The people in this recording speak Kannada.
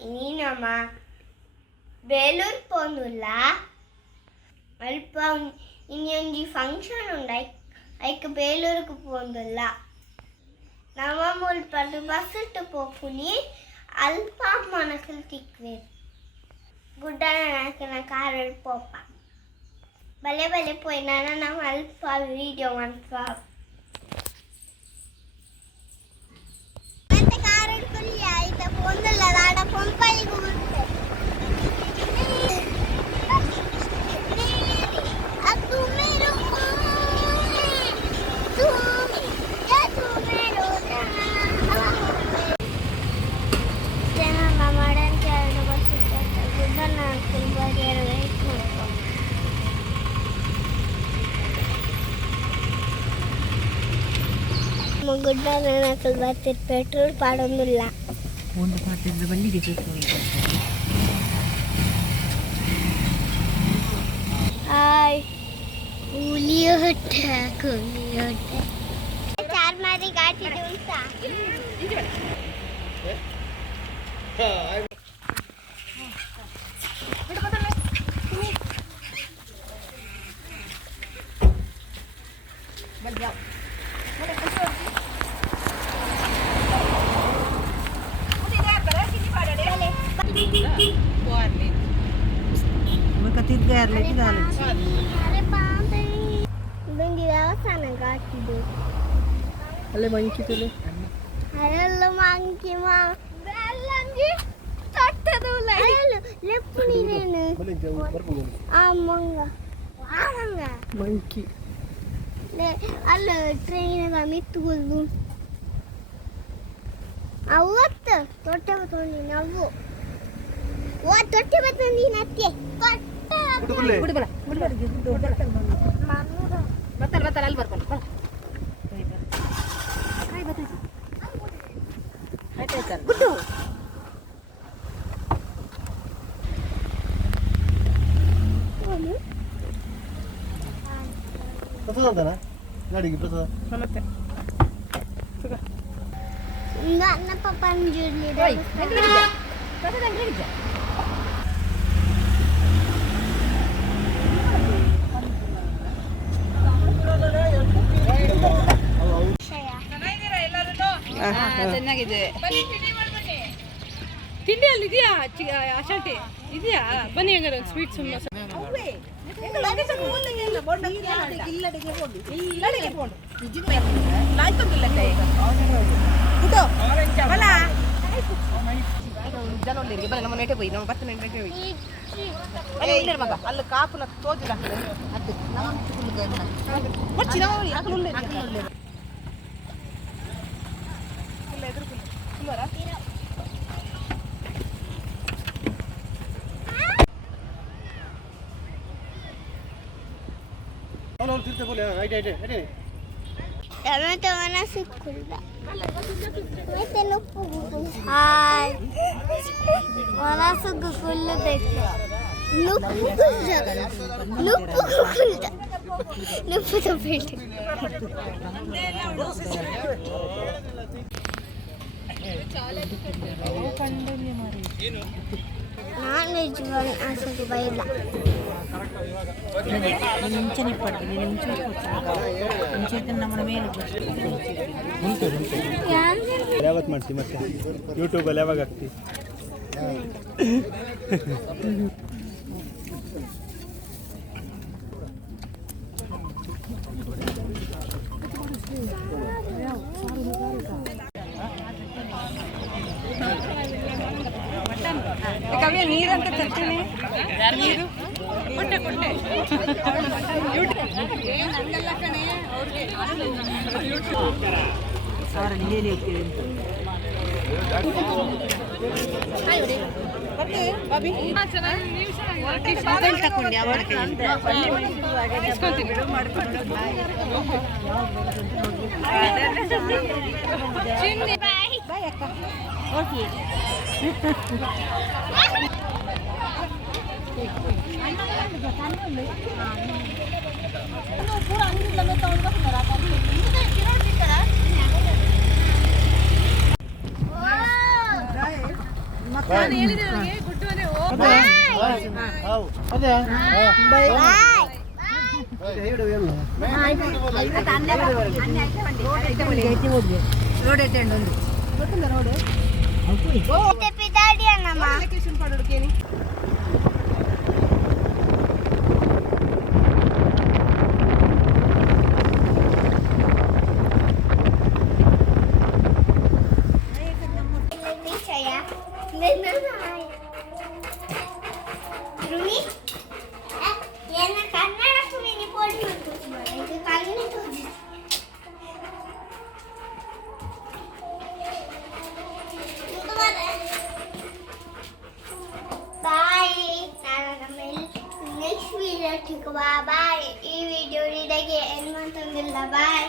ini nama Belur pondulla alpa ini onji function undai aike Belurku pondulla nama mulpadu basuttu popuni alpa manakal tikve guddana nakana karal popa bale bale poinana nama alpa video manfa ante karal kulli aita pondulla dada pompai gutte ಗುಡ್ಡ ನನಕಲ್ ಬರ್ತಿರ್ ಪೆಟ್ರೋಲ್ ಪಾಡೊಂದಿಲ್ಲ ಒಂದು ಪಾಟಿಂದ ಬಂದಿದೆ ಹಾಯ್ ಕೂಲಿ ಹೊಟ್ಟೆ ಚಾರ್ ಮಾರಿ ಗಾಡಿ ಉಂಟಾ ಅಲ್ಲೇ ಮಂಕಿ ತುಳು ಅಲ್ಲ ಮಂಕಿ ಮಾ ಅಲ್ಲಂಗಿ ತಟ್ಟದಲ್ಲ ಲೆಪ್ಪು ನೀನೇನು ಆ ಮಂಗ ಮಂಕಿ ಅಲ್ಲ ಟ್ರೈನಾಗ ಮಿತ್ತುಗುದು ಅವತ್ತು ತೊಟ್ಟೆ ಬತ್ತೊಂದಿ ನಾವು ಓ ತೊಟ್ಟೆ ಬತ್ತೊಂದಿ ನತ್ತೆ ತೊಟ್ಟೆ ಬತ್ತಲ್ಲ ಅಲ್ಲಿ ಬರ್ಕೊಂಡು ಗುಡ್ಡು ಪ್ರಸಾದ ಗಾಡಿಗೆ ಪ್ರಸಾದ ಮತ್ತೆ ನನ್ನ ಪಪ್ಪ ಅಂಜೂರ್ಲಿ ಚೆನ್ನಾಗಿದೆ ತಿಂಡಿ ಅಲ್ಲಿ ಇದೆಯಾ ಅಶಾಂಟಿ ಇದೆಯಾ ಬನ್ನಿ ಹಂಗಾರೆ ಸ್ವೀಟ್ಸ್ ನಮ್ಮ ನೆಟ್ಟೆ ಹೋಗಿ ನಮ್ಮ ಬತ್ತ ನೆಟ್ಟೆ ಹೋಗಿ ಮಗ ಅಲ್ಲಿ ಕಾಪುನ ತೋಜಿಲ್ಲ ಟೊಮೆಟೊ ಮನ ಸಿಕ್ಕಿಲ್ಲ ಮತ್ತೆ ನುಪ್ಪು ಹಾಯ್ ಮನಸ್ಸು ಕುಲ್ಲಬೇಕು ನುಪ್ಪು ಕುಲ್ದ ನುಪ್ಪು ತಪ್ಪೇಟು ನಾನ್ ವೆಜ್ ಅನ್ಸೋದು ಬೈಲ್ಲ ಮುಂಚೆನೆ ಪಡ್ತೀನಿ ಮುಂಚೆ ನಮ್ಮ ಮೇಲೆ ಯಾವತ್ತು ಮಾಡ್ತಿ ಮತ್ತೆ ಯೂಟ್ಯೂಬಲ್ಲಿ ಯಾವಾಗ ಹಾಕ್ತಿ ನೀರಂತ ತರ್ತೀನಿ ನೀರು ಕೊಟ್ಟೆ ಕೊಟ್ಟೆ ಅವರಲ್ಲಿ ಹೇಳಿ ಹೋಗ್ತೀವಿ ತಗೊಂಡು ಯಾವ ಬಾಯ್ ಅಕ್ಕ ಓಕೆ ನಾನು ಹೇಳಿದೆ ಅವನಿಗೆ ಗುಡ್ ಮನೆ ಹೋಗು. ರೋಡ್ ಎಟ್ಟಂಡು ಒಂದು ಗೊತ್ತಿಲ್ಲ ರೋಡ್ పితాడి అన్నమా లొకేషన్ పడడు కేని Bye. ಈ ವಿಡಿಯೋ ನಿಮಗೆ ಏನು ಅಂತಂದಿಲ್ಲ. ಬಾಯ್.